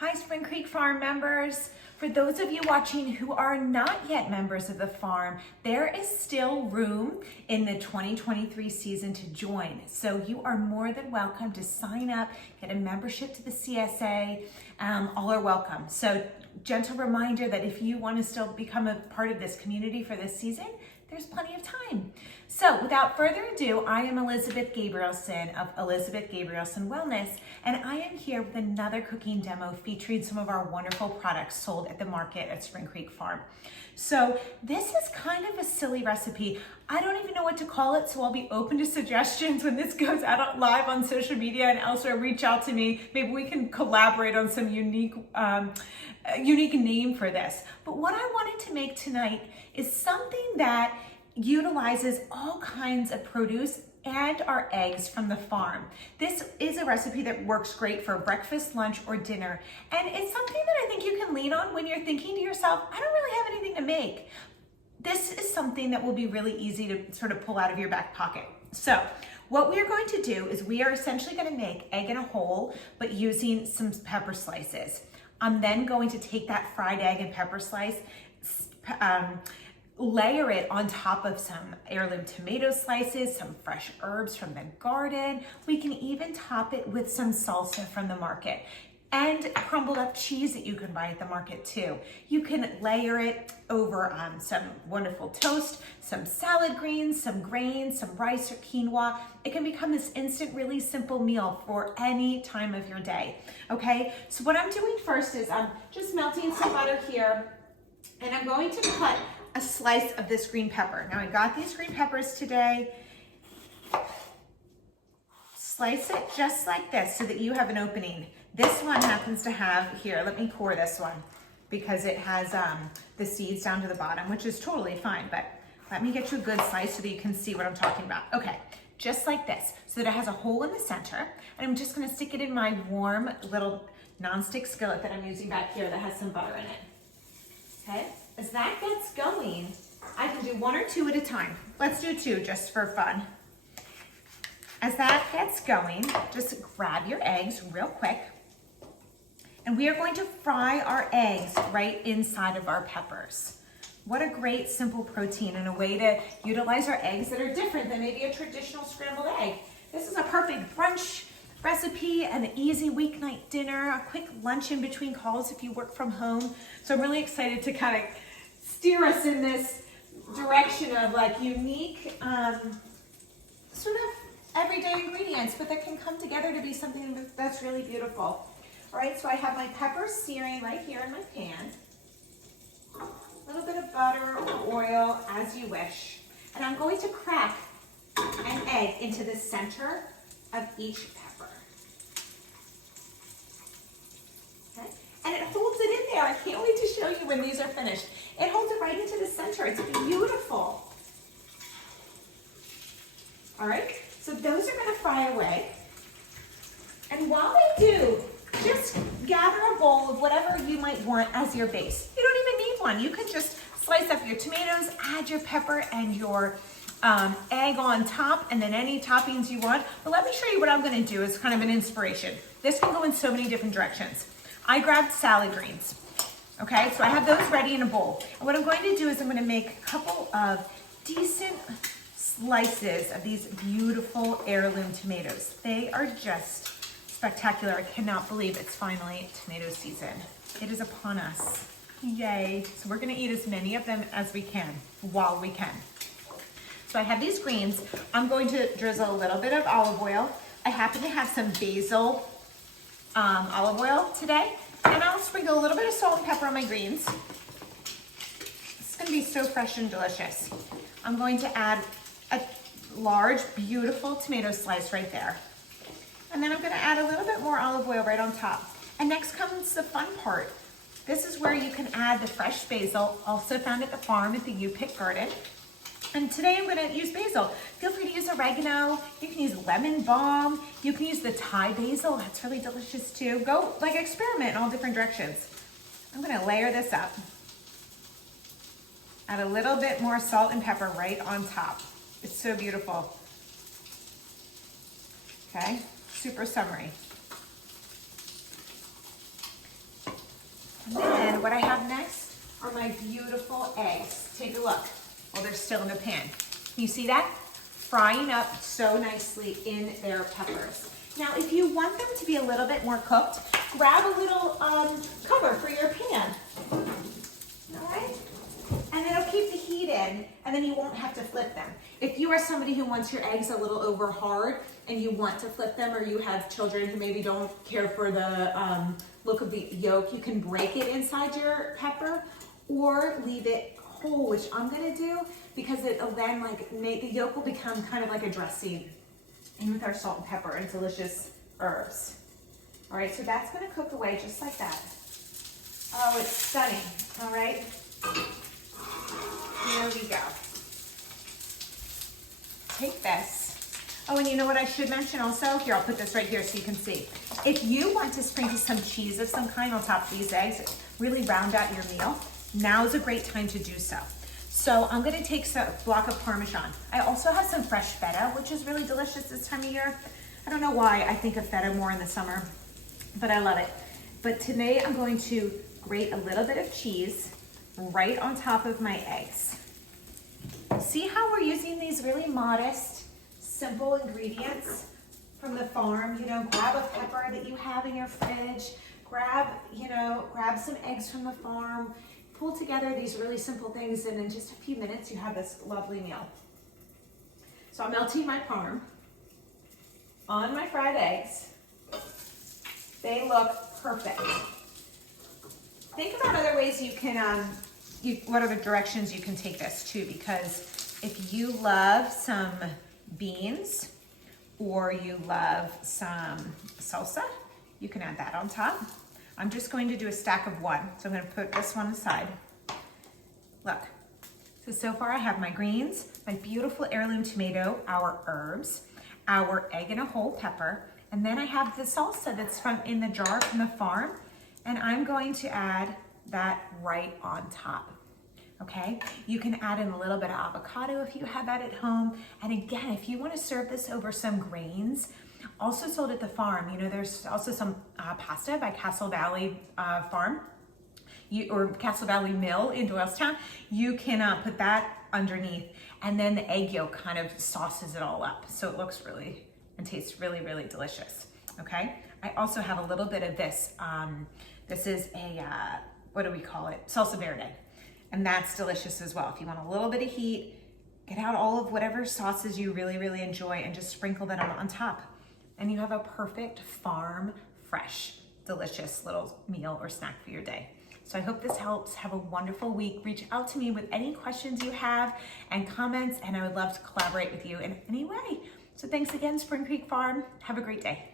Hi, Spring Creek Farm members. For those of you watching who are not yet members of the farm, there is still room in the 2023 season to join. So you are more than welcome to sign up, get a membership to the CSA. All are welcome. So gentle reminder that if you want to still become a part of this community for this season, there's plenty of time. So without further ado, I am Elizabeth Gabrielson of Elizabeth Gabrielson Wellness, and I am here with another cooking demo featuring some of our wonderful products sold at the market at Spring Creek Farm. So this is kind of a silly recipe. I don't even know what to call it, so I'll be open to suggestions when this goes out live on social media and elsewhere. Reach out to me. Maybe we can collaborate on some unique name for this. But what I wanted to make tonight is something that utilizes all kinds of produce and our eggs from the farm. This is a recipe that works great for breakfast, lunch, or dinner. And it's something that I think you can lean on when you're thinking to yourself, I don't really have anything to make. This is something that will be really easy to sort of pull out of your back pocket. So what we are going to do is we are essentially going to make egg in a hole, but using some pepper slices. I'm then going to take that fried egg and pepper slice, layer it on top of some heirloom tomato slices, some fresh herbs from the garden. We can even top it with some salsa from the market and crumbled up cheese that you can buy at the market too. You can layer it over some wonderful toast, some salad greens, some grains, some rice or quinoa. It can become this instant, really simple meal for any time of your day, okay? So what I'm doing first is I'm just melting some butter here, and I'm going to cut a slice of this green pepper. Now I got these green peppers today. Slice it just like this so that you have an opening. This one happens to have, here, let me core this one because it has the seeds down to the bottom, which is totally fine, but let me get you a good slice so that you can see what I'm talking about. Okay, just like this, so that it has a hole in the center, and I'm just gonna stick it in my warm little nonstick skillet that I'm using back here that has some butter in it, okay? As that gets going, I can do one or two at a time. Let's do two just for fun. As that gets going, just grab your eggs real quick. And we are going to fry our eggs right inside of our peppers. What a great simple protein and a way to utilize our eggs that are different than maybe a traditional scrambled egg. This is a perfect brunch recipe, an easy weeknight dinner, a quick lunch in between calls if you work from home. So I'm really excited to kind of steer us in this direction of like unique, sort of everyday ingredients, but that can come together to be something that's really beautiful. All right, so I have my peppers searing right here in my pan. A little bit of butter or oil as you wish. And I'm going to crack an egg into the center of each pepper. Okay, and it holds it in there. I can't wait to show you when these are finished. It holds it right into the center. It's beautiful. All right, so those are gonna fry away. And while they do, just gather a bowl of whatever you might want as your base. You don't even need one. You can just slice up your tomatoes, add your pepper and your egg on top, and then any toppings you want. But let me show you what I'm gonna do as kind of an inspiration. This can go in so many different directions. I grabbed salad greens. Okay, so I have those ready in a bowl. And what I'm going to do is I'm gonna make a couple of decent slices of these beautiful heirloom tomatoes. They are just spectacular. I cannot believe it's finally tomato season. It is upon us. Yay. So we're gonna eat as many of them as we can while we can. So I have these greens. I'm going to drizzle a little bit of olive oil. I happen to have some basil olive oil today, and I'll sprinkle a little bit of salt and pepper on my greens. It's gonna be so fresh and delicious. I'm going to add a large, beautiful tomato slice right there. And then I'm gonna add a little bit more olive oil right on top. And next comes the fun part. This is where you can add the fresh basil, also found at the farm at the U Pick Garden. And today I'm gonna use basil. Feel free to use oregano. You can use lemon balm. You can use the Thai basil. That's really delicious too. Go like experiment in all different directions. I'm gonna layer this up. Add a little bit more salt and pepper right on top. It's so beautiful. Okay, super summery. And then what I have next are my beautiful eggs. Take a look. Well, they're still in the pan. You see that? Frying up so nicely in their peppers. Now, if you want them to be a little bit more cooked, grab a little cover for your pan. All right? And it'll keep the heat in, and then you won't have to flip them. If you are somebody who wants your eggs a little over hard and you want to flip them, or you have children who maybe don't care for the look of the yolk, you can break it inside your pepper or leave it whole, which I'm gonna do, because it'll then make the yolk will become kind of like a dressing in with our salt and pepper and delicious herbs. All right, so that's gonna cook away just like that. Oh, it's stunning, all right? Here we go. Take this. Oh, and you know what I should mention also? Here, I'll put this right here so you can see. If you want to sprinkle some cheese of some kind on top of these eggs, really round out your meal, now is a great time to do so. So I'm gonna take a block of Parmesan. I also have some fresh feta, which is really delicious this time of year. I don't know why I think of feta more in the summer, but I love it. But today I'm going to grate a little bit of cheese right on top of my eggs. See how we're using these really modest, simple ingredients from the farm? You know, grab a pepper that you have in your fridge, grab some eggs from the farm, pull together these really simple things, and in just a few minutes you have this lovely meal. So I'm melting my parm on my fried eggs. They look perfect. Think about other ways you can, what other directions you can take this too, because if you love some beans or you love some salsa, you can add that on top. I'm just going to do a stack of one. So I'm going to put this one aside. Look, so far I have my greens, my beautiful heirloom tomato, our herbs, our egg and a whole pepper, and then I have the salsa that's in the jar from the farm, and I'm going to add that right on top. Okay, you can add in a little bit of avocado if you have that at home. And again, if you want to serve this over some grains, also sold at the farm, you know, there's also some pasta by Castle Valley Farm, or Castle Valley Mill in Doylestown. You can put that underneath, and then the egg yolk kind of sauces it all up. So it looks really and tastes really, really delicious. Okay, I also have a little bit of this. This is a, what do we call it? Salsa verde. And that's delicious as well. If you want a little bit of heat, get out all of whatever sauces you really, really enjoy and just sprinkle that on top. And you have a perfect farm, fresh, delicious little meal or snack for your day. So I hope this helps. Have a wonderful week. Reach out to me with any questions you have and comments, and I would love to collaborate with you in any way. So thanks again, Spring Creek Farm. Have a great day.